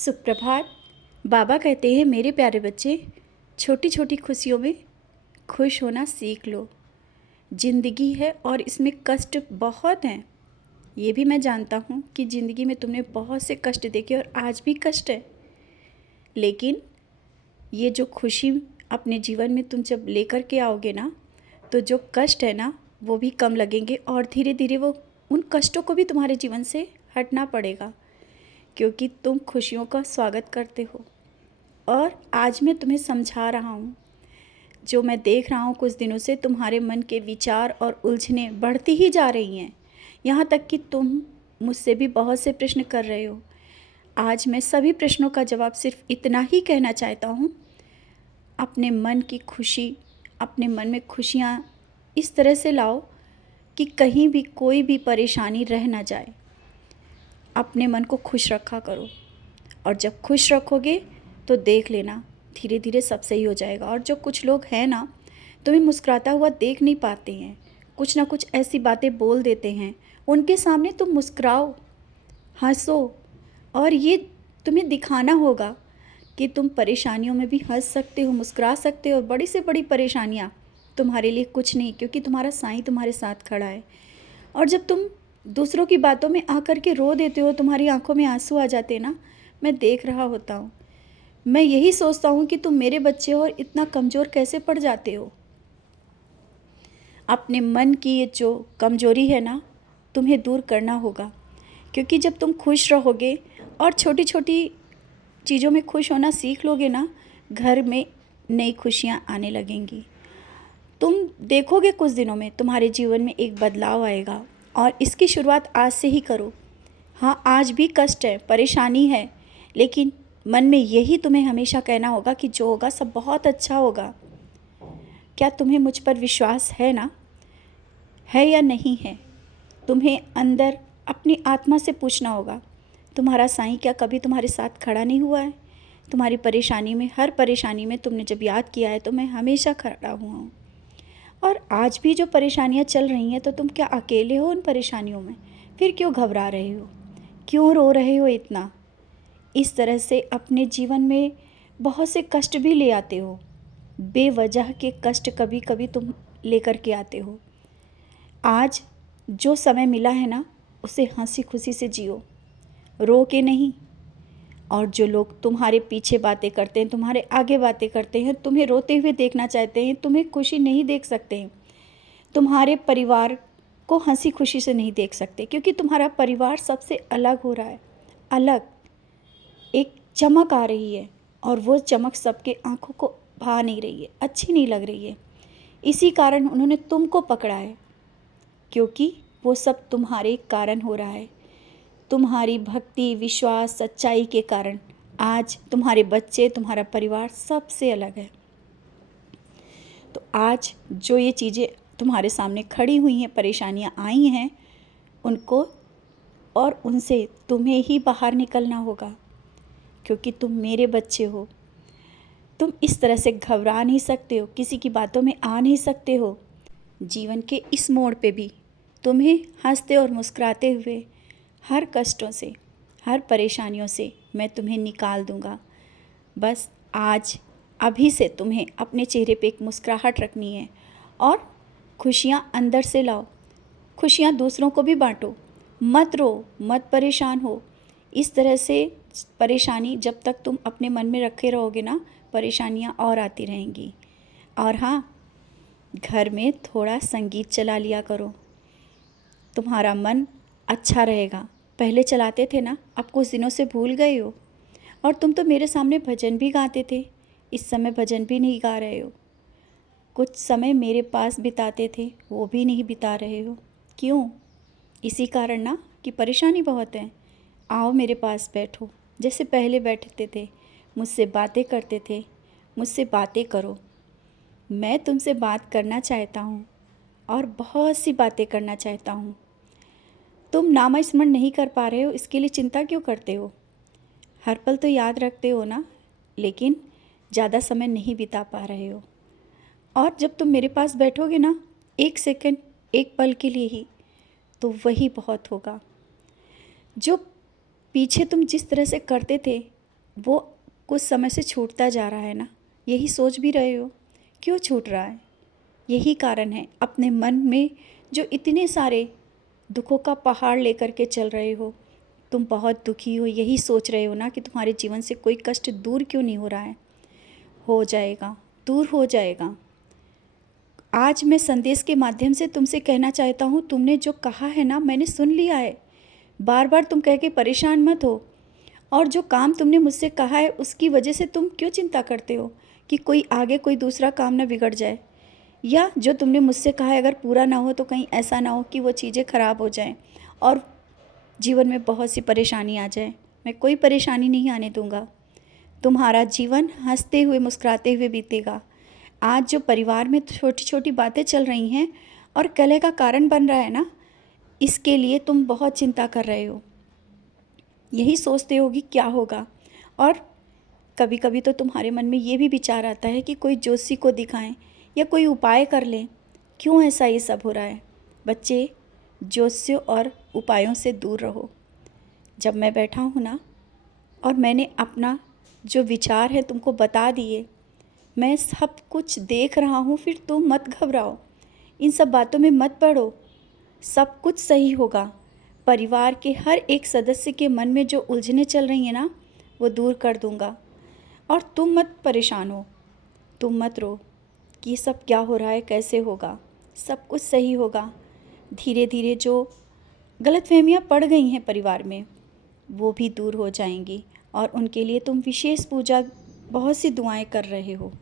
सुप्रभात। बाबा कहते हैं मेरे प्यारे बच्चे, छोटी छोटी खुशियों में खुश होना सीख लो। ज़िंदगी है और इसमें कष्ट बहुत हैं। ये भी मैं जानता हूँ कि ज़िंदगी में तुमने बहुत से कष्ट देखे और आज भी कष्ट है। लेकिन ये जो खुशी अपने जीवन में तुम जब लेकर के आओगे ना, तो जो कष्ट है ना वो भी कम लगेंगे और धीरे धीरे वो उन कष्टों को भी तुम्हारे जीवन से हटना पड़ेगा, क्योंकि तुम खुशियों का स्वागत करते हो। और आज मैं तुम्हें समझा रहा हूँ, जो मैं देख रहा हूँ कुछ दिनों से तुम्हारे मन के विचार और उलझनें बढ़ती ही जा रही हैं। यहाँ तक कि तुम मुझसे भी बहुत से प्रश्न कर रहे हो। आज मैं सभी प्रश्नों का जवाब सिर्फ इतना ही कहना चाहता हूँ, अपने मन की खुशी, अपने मन में खुशियाँ इस तरह से लाओ कि कहीं भी कोई भी परेशानी रह ना जाए। अपने मन को खुश रखा करो, और जब खुश रखोगे तो देख लेना धीरे धीरे सब सही हो जाएगा। और जो कुछ लोग हैं ना, तुम्हें मुस्कुराता हुआ देख नहीं पाते हैं, कुछ ना कुछ ऐसी बातें बोल देते हैं, उनके सामने तुम मुस्कुराओ, हंसो, और ये तुम्हें दिखाना होगा कि तुम परेशानियों में भी हंस सकते हो, मुस्कुरा सकते हो। बड़ी से बड़ी परेशानियाँ तुम्हारे लिए कुछ नहीं, क्योंकि तुम्हारा साईं तुम्हारे साथ खड़ा है। और जब तुम दूसरों की बातों में आकर के रो देते हो, तुम्हारी आंखों में आंसू आ जाते हैं ना, मैं देख रहा होता हूँ। मैं यही सोचता हूँ कि तुम मेरे बच्चे हो और इतना कमज़ोर कैसे पड़ जाते हो। अपने मन की ये जो कमज़ोरी है ना, तुम्हें दूर करना होगा, क्योंकि जब तुम खुश रहोगे और छोटी छोटी चीज़ों में खुश होना सीख लोगे ना, घर में नई खुशियाँ आने लगेंगी। तुम देखोगे कुछ दिनों में तुम्हारे जीवन में एक बदलाव आएगा, और इसकी शुरुआत आज से ही करो। हाँ, आज भी कष्ट है, परेशानी है, लेकिन मन में यही तुम्हें हमेशा कहना होगा कि जो होगा सब बहुत अच्छा होगा। क्या तुम्हें मुझ पर विश्वास है ना? है या नहीं है? तुम्हें अंदर अपनी आत्मा से पूछना होगा, तुम्हारा साईं क्या कभी तुम्हारे साथ खड़ा नहीं हुआ है? तुम्हारी परेशानी में, हर परेशानी में तुमने जब याद किया है तो मैं हमेशा खड़ा हुआ हूँ। और आज भी जो परेशानियाँ चल रही हैं, तो तुम क्या अकेले हो उन परेशानियों में? फिर क्यों घबरा रहे हो? क्यों रो रहे हो इतना? इस तरह से अपने जीवन में बहुत से कष्ट भी ले आते हो। बेवजह के कष्ट कभी कभी तुम लेकर के आते हो। आज जो समय मिला है ना, उसे हंसी खुशी से जियो, रो के नहीं। और जो लोग तुम्हारे पीछे बातें करते हैं, तुम्हारे आगे बातें करते हैं, तुम्हें रोते हुए देखना चाहते हैं, तुम्हें खुशी नहीं देख सकते हैं, तुम्हारे परिवार को हंसी खुशी से नहीं देख सकते, क्योंकि तुम्हारा परिवार सबसे अलग हो रहा है। अलग एक चमक आ रही है, और वो चमक सबके आंखों को भा नहीं रही है, अच्छी नहीं लग रही है। इसी कारण उन्होंने तुमको पकड़ा है, क्योंकि वो सब तुम्हारे कारण हो रहा है। तुम्हारी भक्ति, विश्वास, सच्चाई के कारण आज तुम्हारे बच्चे, तुम्हारा परिवार सबसे अलग है। तो आज जो ये चीज़ें तुम्हारे सामने खड़ी हुई हैं, परेशानियां आई हैं, उनको और उनसे तुम्हें ही बाहर निकलना होगा, क्योंकि तुम मेरे बच्चे हो। तुम इस तरह से घबरा नहीं सकते हो, किसी की बातों में आ नहीं सकते हो। जीवन के इस मोड़ पे भी तुम्हें हंसते और मुस्कुराते हुए हर कष्टों से, हर परेशानियों से मैं तुम्हें निकाल दूंगा। बस आज अभी से तुम्हें अपने चेहरे पे एक मुस्कुराहट रखनी है, और खुशियाँ अंदर से लाओ। खुशियाँ दूसरों को भी बांटो, मत रो, मत परेशान हो। इस तरह से परेशानी जब तक तुम अपने मन में रखे रहोगे ना, परेशानियाँ और आती रहेंगी। और हाँ, घर में थोड़ा संगीत चला लिया करो, तुम्हारा मन अच्छा रहेगा। पहले चलाते थे ना, अब कुछ दिनों से भूल गए हो। और तुम तो मेरे सामने भजन भी गाते थे, इस समय भजन भी नहीं गा रहे हो। कुछ समय मेरे पास बिताते थे, वो भी नहीं बिता रहे हो। क्यों? इसी कारण ना कि परेशानी बहुत है। आओ मेरे पास बैठो, जैसे पहले बैठते थे, मुझसे बातें करते थे, मुझसे बातें करो। मैं तुमसे बात करना चाहता हूँ, और बहुत सी बातें करना चाहता हूँ। तुम नाम स्मरण नहीं कर पा रहे हो, इसके लिए चिंता क्यों करते हो? हर पल तो याद रखते हो ना, लेकिन ज़्यादा समय नहीं बिता पा रहे हो। और जब तुम मेरे पास बैठोगे ना, एक सेकंड, एक पल के लिए ही, तो वही बहुत होगा। जो पीछे तुम जिस तरह से करते थे, वो कुछ समय से छूटता जा रहा है ना, यही सोच भी रहे हो, क्यों छूट रहा है? यही कारण है, अपने मन में जो इतने सारे दुखों का पहाड़ लेकर के चल रहे हो, तुम बहुत दुखी हो, यही सोच रहे हो ना कि तुम्हारे जीवन से कोई कष्ट दूर क्यों नहीं हो रहा है। हो जाएगा, दूर हो जाएगा। आज मैं संदेश के माध्यम से तुमसे कहना चाहता हूँ, तुमने जो कहा है ना, मैंने सुन लिया है। बार बार तुम कह के परेशान मत हो, और जो काम तुमने मुझसे कहा है उसकी वजह से तुम क्यों चिंता करते हो कि कोई आगे कोई दूसरा काम ना बिगड़ जाए, या जो तुमने मुझसे कहा है अगर पूरा ना हो तो कहीं ऐसा ना हो कि वो चीज़ें ख़राब हो जाएं और जीवन में बहुत सी परेशानी आ जाए। मैं कोई परेशानी नहीं आने दूंगा। तुम्हारा जीवन हंसते हुए मुस्कुराते हुए बीतेगा। आज जो परिवार में छोटी छोटी बातें चल रही हैं और कलह का कारण बन रहा है ना, इसके लिए तुम बहुत चिंता कर रहे हो, यही सोचते हो कि क्या होगा। और कभी कभी तो तुम्हारे मन में ये भी विचार आता है कि कोई ज्योतिषी को दिखाएं या कोई उपाय कर लें। क्यों ऐसा ये सब हो रहा है? बच्चे, ज्योतिषियों और उपायों से दूर रहो। जब मैं बैठा हूँ ना और मैंने अपना जो विचार है तुमको बता दिए, मैं सब कुछ देख रहा हूँ, फिर तुम मत घबराओ, इन सब बातों में मत पड़ो, सब कुछ सही होगा। परिवार के हर एक सदस्य के मन में जो उलझनें चल रही हैं ना, वो दूर कर दूंगा। और तुम मत परेशान हो, तुम मत रो कि ये सब क्या हो रहा है, कैसे होगा। सब कुछ सही होगा। धीरे धीरे जो गलतफहमियाँ पड़ गई हैं परिवार में, वो भी दूर हो जाएंगी, और उनके लिए तुम विशेष पूजा, बहुत सी दुआएं कर रहे हो।